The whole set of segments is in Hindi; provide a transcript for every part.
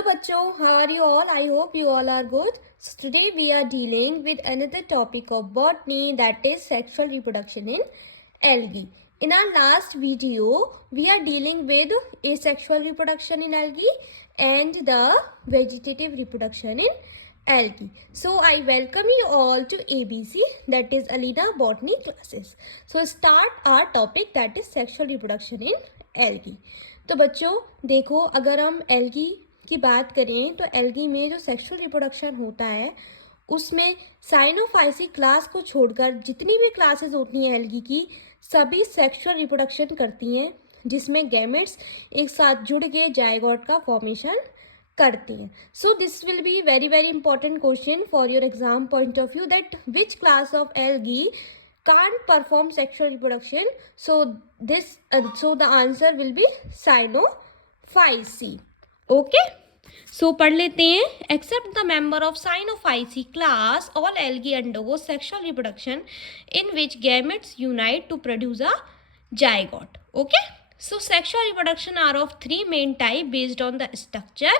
Hello bachcho, how are you all? I hope you all are good. So today we are dealing with another topic of botany, that is sexual reproduction in algae. In our last video, we are dealing with asexual reproduction in algae and the vegetative reproduction in algae. So I welcome you all to ABC, that is Alina Botany classes. So start our topic, that is sexual reproduction in algae. तो बच्चों देखो, अगर हम एल्गी की बात करें तो एल्गी में जो सेक्सुअल रिप्रोडक्शन होता है उसमें साइनोफाइसी क्लास को छोड़कर जितनी भी क्लासेस होती हैं एल्गी की, सभी सेक्सुअल रिप्रोडक्शन करती हैं, जिसमें गैमेट्स एक साथ जुड़ के जायगोट का फॉर्मेशन करते हैं. So this will be very very important question for your exam point of view, that which class of algae can't perform sexual reproduction. So the answer will be Cyanophyceae. Okay, so पढ़ लेते हैं. Except the member of Cyanophyceae class, all algae undergo sexual reproduction in which gametes unite to produce a zygote. Okay, so sexual reproduction are of three main types based on the structure,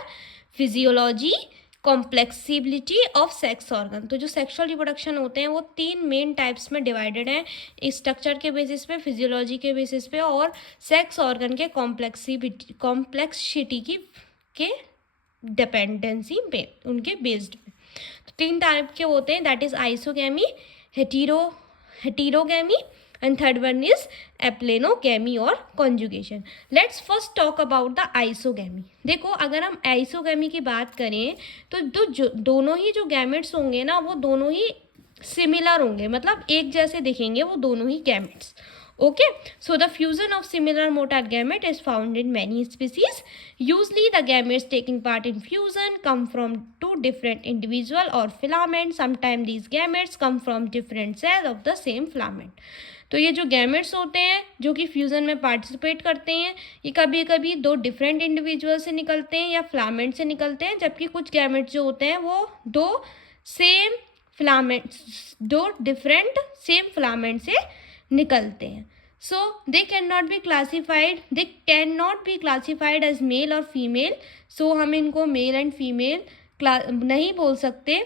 physiology, complexibility of sex organ. तो जो सेक्सुअल रिप्रोडक्शन होते हैं वो तीन मेन टाइप्स में डिवाइडेड हैं, स्ट्रक्चर के बेसिस पे, फिजियोलॉजी के बेसिस पे और सेक्स ऑर्गन के कॉम्प्लेक्सिटी के डिपेंडेंसी पे, उनके बेस्ड पे. तो तीन टाइप के होते हैं, that is isogamy, हेटेरोगैमी and third one is एप्लेनोगैमी और conjugation. Let's first talk about the isogamy. देखो, अगर हम आइसोगैमी की बात करें तो दोनों ही जो गैमेट्स होंगे ना, वो दोनों ही सिमिलर होंगे, मतलब एक जैसे दिखेंगे वो दोनों ही gametes. Okay, so the fusion of similar motile gamete is found in many species. Usually the gametes taking part in fusion come from two different individual or filament. Sometimes these gametes come from different cells of the same filament. तो ये जो गैमेट्स होते हैं जो कि फ्यूज़न में पार्टिसिपेट करते हैं, ये कभी कभी दो डिफरेंट इंडिविजुअल से निकलते हैं या फिलामेंट से निकलते हैं, जबकि कुछ गैमेट्स जो होते हैं वो दो डिफरेंट सेम फिलामेंट से निकलते हैं. So they can not be classified as male और फीमेल. सो हम इनको मेल एंड फीमेल नहीं बोल सकते.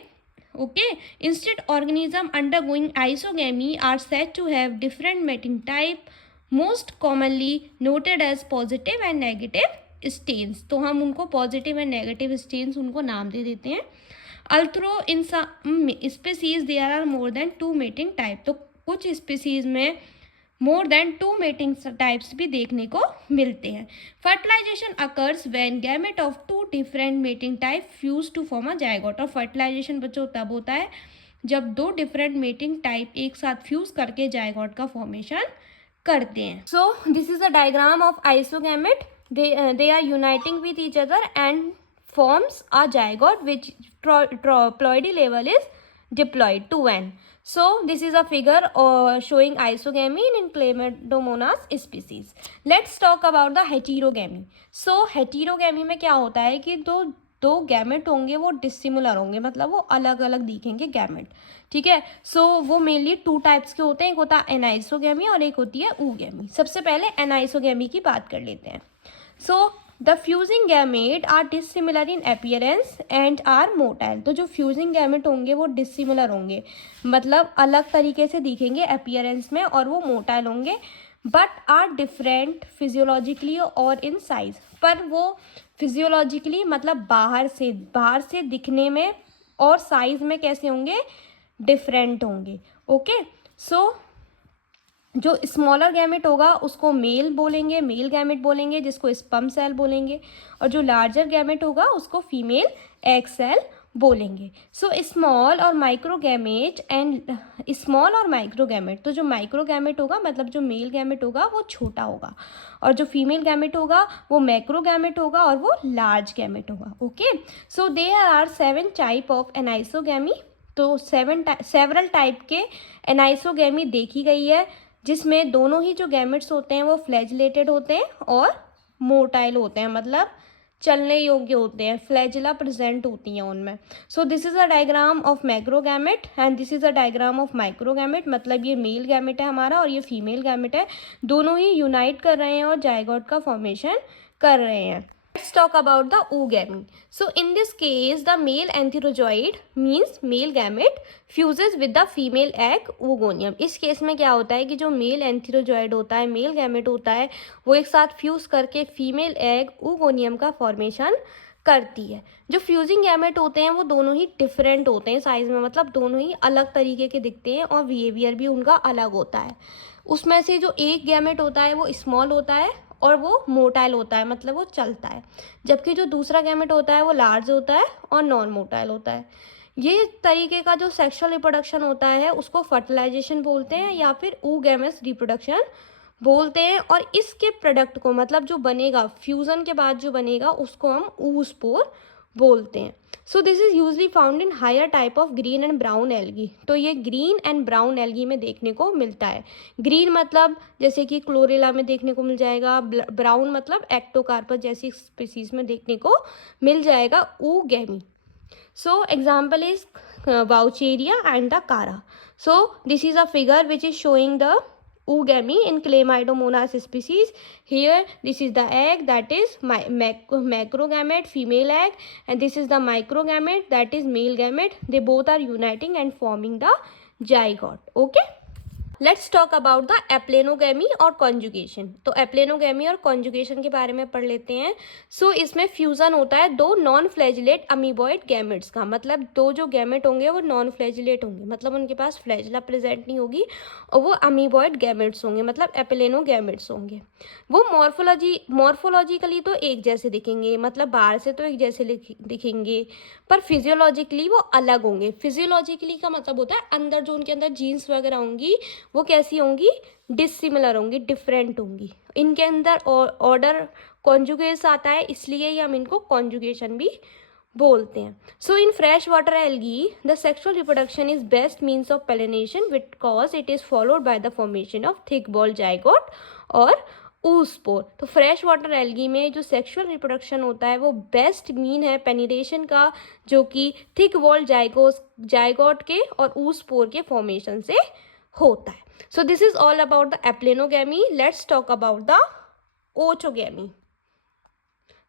Okay, instead organism undergoing isogamy are said to have different mating type, most commonly noted as positive and negative stains. तो हम उनको positive and negative stains उनको नाम दे देते हैं. Although in some species there are more than two mating type. तो कुछ species में more than two mating types भी देखने को मिलते हैं. Fertilization occurs when gamete of two different mating type fuse to form a zygote. और fertilization बच्चों तब होता है जब दो different mating type एक साथ fuse करके zygote का formation करते हैं. So this is a diagram of isogamete. They are uniting with each other and forms a zygote which ploidy level is diploid 2n. So this is a figure showing isogamy in Chlamydomonas species. Let's talk about the heterogamy. So heterogamy में क्या होता है कि दो गैमेट होंगे वो डिसिमिलर होंगे, मतलब वो अलग अलग दिखेंगे गैमेट. ठीक है, सो वो मेनली टू टाइप्स के होते हैं, एक होता है एनाइसोगैमी और एक होती है ऊगैमी. सबसे पहले एनाइसोगैमी की बात कर लेते हैं. So the fusing gamete are dissimilar in appearance and are motile. तो जो फ्यूजिंग गैमेट होंगे वो डिसिमिलर होंगे, मतलब अलग तरीके से दिखेंगे अपीयरेंस में, और वो मोटाइल होंगे, बट आर डिफरेंट फिजियोलॉजिकली और इन साइज. पर वो फिजियोलॉजिकली मतलब बाहर से दिखने में और साइज में कैसे होंगे, डिफरेंट होंगे. ओके, सो जो स्मॉलर गैमेट होगा उसको मेल गैमेट बोलेंगे, जिसको स्पर्म सेल बोलेंगे, और जो लार्जर गैमेट होगा उसको फीमेल एग सेल बोलेंगे. सो स्मॉल और माइक्रो गैमेट. तो जो माइक्रो गैमेट होगा मतलब जो मेल गैमेट होगा वो छोटा होगा, और जो फीमेल गैमेट होगा वो मैक्रो गैमेट होगा और वो लार्ज गैमेट होगा. Okay, so there are 7 type of anisogamy. तो सेवरल टाइप के एनाइसोगैमी देखी गई है, जिसमें दोनों ही जो गैमेट्स होते हैं वो फ्लैजिलेटेड होते हैं और मोटाइल होते हैं, मतलब चलने योग्य होते हैं, फ्लैजिला प्रेजेंट होती हैं उनमें. So this is a diagram of macrogamete and this is a diagram of microgamete. मतलब ये मेल गैमेट है हमारा और ये फीमेल गैमेट है, दोनों ही यूनाइट कर रहे हैं और जायगोट का फॉर्मेशन कर रहे हैं. Let's talk about the oogamy. So in this case, the male antherozoid means male gamete fuses with the female egg oogonium. इस केस में क्या होता है कि जो मेल एंथीरोजॉइड होता है, मेल गैमेट होता है, वो एक साथ फ्यूज करके फीमेल एग ओगोनियम का फॉर्मेशन करती है। जो फ्यूजिंग गैमेट होते हैं वो दोनों ही डिफरेंट होते हैं साइज में, मतलब दोनों ही अलग तरीके के दिखते हैं और बिहेवियर भी उनका अलग होता है। उसमें से जो एक गैमेट होता है वो स्मॉल होता है और वो मोटाइल होता है, मतलब वो चलता है, जबकि जो दूसरा गैमेट होता है वो लार्ज होता है और नॉन मोटाइल होता है। ये तरीके का जो सेक्सुअल रिप्रोडक्शन होता है उसको फर्टिलाइजेशन बोलते हैं या फिर oogamous रिप्रोडक्शन बोलते हैं। और इसके प्रोडक्ट को, मतलब जो बनेगा फ्यूज़न के बाद जो बनेगा, उसको हम oospore बोलते हैं। So this is usually found in higher type of green and brown algae. तो ये ग्रीन एंड ब्राउन एल्गी में देखने को मिलता है। ग्रीन मतलब जैसे कि क्लोरेला में देखने को मिल जाएगा, ब्राउन मतलब एक्टोकार्पस जैसी स्पीसीज में देखने को मिल जाएगा oogamy. So example is Vaucheria and the Chara. So this is a figure which is showing the oogamy in Chlamydomonas species. Here this is the egg, that is macrogamete, female egg, and this is the microgamete, that is male gamete. They both are uniting and forming the zygote. Okay, let's talk about the aplanogamy और कॉन्जुगेशन। तो एप्लेनोगैमी और कॉन्जुगेशन के बारे में पढ़ लेते हैं। सो इसमें फ्यूज़न होता है दो नॉन फ्लैजिलेट अमीबॉइड गैमेट्स का, मतलब दो जो गैमेट होंगे वो नॉन फ्लैजिलेट होंगे, मतलब उनके पास फ्लैजिला प्रेजेंट नहीं होगी और वो अमीबॉइड गैमेट्स होंगे, मतलब एप्लेनोगैमेट्स होंगे। वो मॉर्फोलॉजिकली तो एक जैसे दिखेंगे, मतलब बाहर से तो एक जैसे दिखेंगे, पर फिजियोलॉजिकली वो अलग होंगे। फिजियोलॉजिकली का मतलब होता है अंदर जो उनके अंदर जीन्स वगैरह होंगी वो कैसी होंगी, डिसिमिलर होंगी, डिफरेंट होंगी। इनके अंदर ऑर्डर कॉन्जुगेस आता है, इसलिए ही हम इनको कॉन्जुगेशन भी बोलते हैं। So in fresh water algae the sexual reproduction is best means of pollination because it is followed by the formation of thick ball zygote और oospore। तो फ्रेश वाटर एल्गी में जो सेक्सुअल रिप्रोडक्शन होता है वो बेस्ट मीन है पेनिट्रेशन का, जो कि थिक वॉल जाइगोट के और oospore के फॉर्मेशन से होता है। So this is all about the aplanogamy. Let's talk about the autogamy.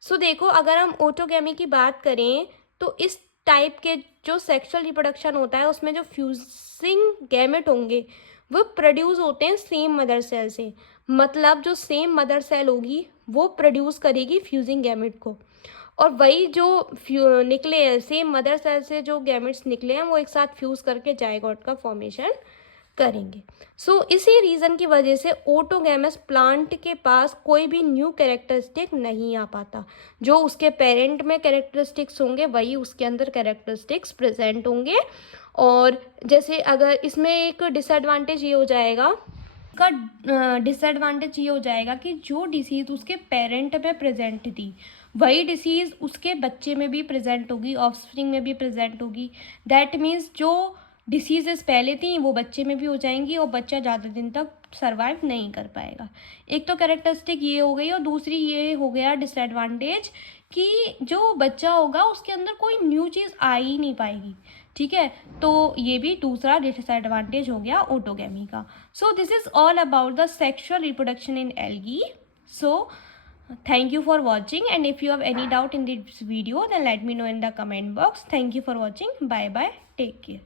सो देखो, अगर हम ओटोगैमी की बात करें तो इस टाइप के जो सेक्सुअल रिप्रोडक्शन होता है उसमें जो फ्यूजिंग गैमेट होंगे वो प्रोड्यूस होते हैं सेम मदर सेल से, मतलब जो सेम मदर सेल होगी वो प्रोड्यूस करेगी फ्यूजिंग गैमेट को, और वही जो निकले हैं सेम मदर सेल से जो गैमेट्स निकले हैं वो एक साथ फ्यूज करके जाइगोट का फॉर्मेशन करेंगे। सो इसी रीज़न की वजह से ओटोगैमस प्लांट के पास कोई भी न्यू कैरेक्टरिस्टिक नहीं आ पाता। जो उसके पेरेंट में कैरेक्टरिस्टिक्स होंगे वही उसके अंदर कैरेक्टरिस्टिक्स प्रेजेंट होंगे। और जैसे अगर इसमें एक डिसएडवांटेज ये हो जाएगा, का डिसएडवांटेज ये हो जाएगा कि जो डिसीज़ उसके पेरेंट में प्रेजेंट थी वही डिसीज़ उसके बच्चे में भी प्रेजेंट होगी, ऑफस्प्रिंग में भी प्रेजेंट होगी। दैट मीन्स जो डिसीजेस पहले थी वो बच्चे में भी हो जाएंगी और बच्चा ज़्यादा दिन तक सर्वाइव नहीं कर पाएगा। एक तो कैरेक्टरिस्टिक ये हो गई और दूसरी ये हो गया डिसएडवांटेज कि जो बच्चा होगा उसके अंदर कोई न्यू चीज़ आ ही नहीं पाएगी। ठीक है, तो ये भी दूसरा डिसएडवांटेज हो गया ओटोगैमी का। सो this is all about the sexual reproduction in algae. So thank you for watching, and if you have any doubt in this video then let me know in the comment box. Thank you for watching. Bye bye, take care.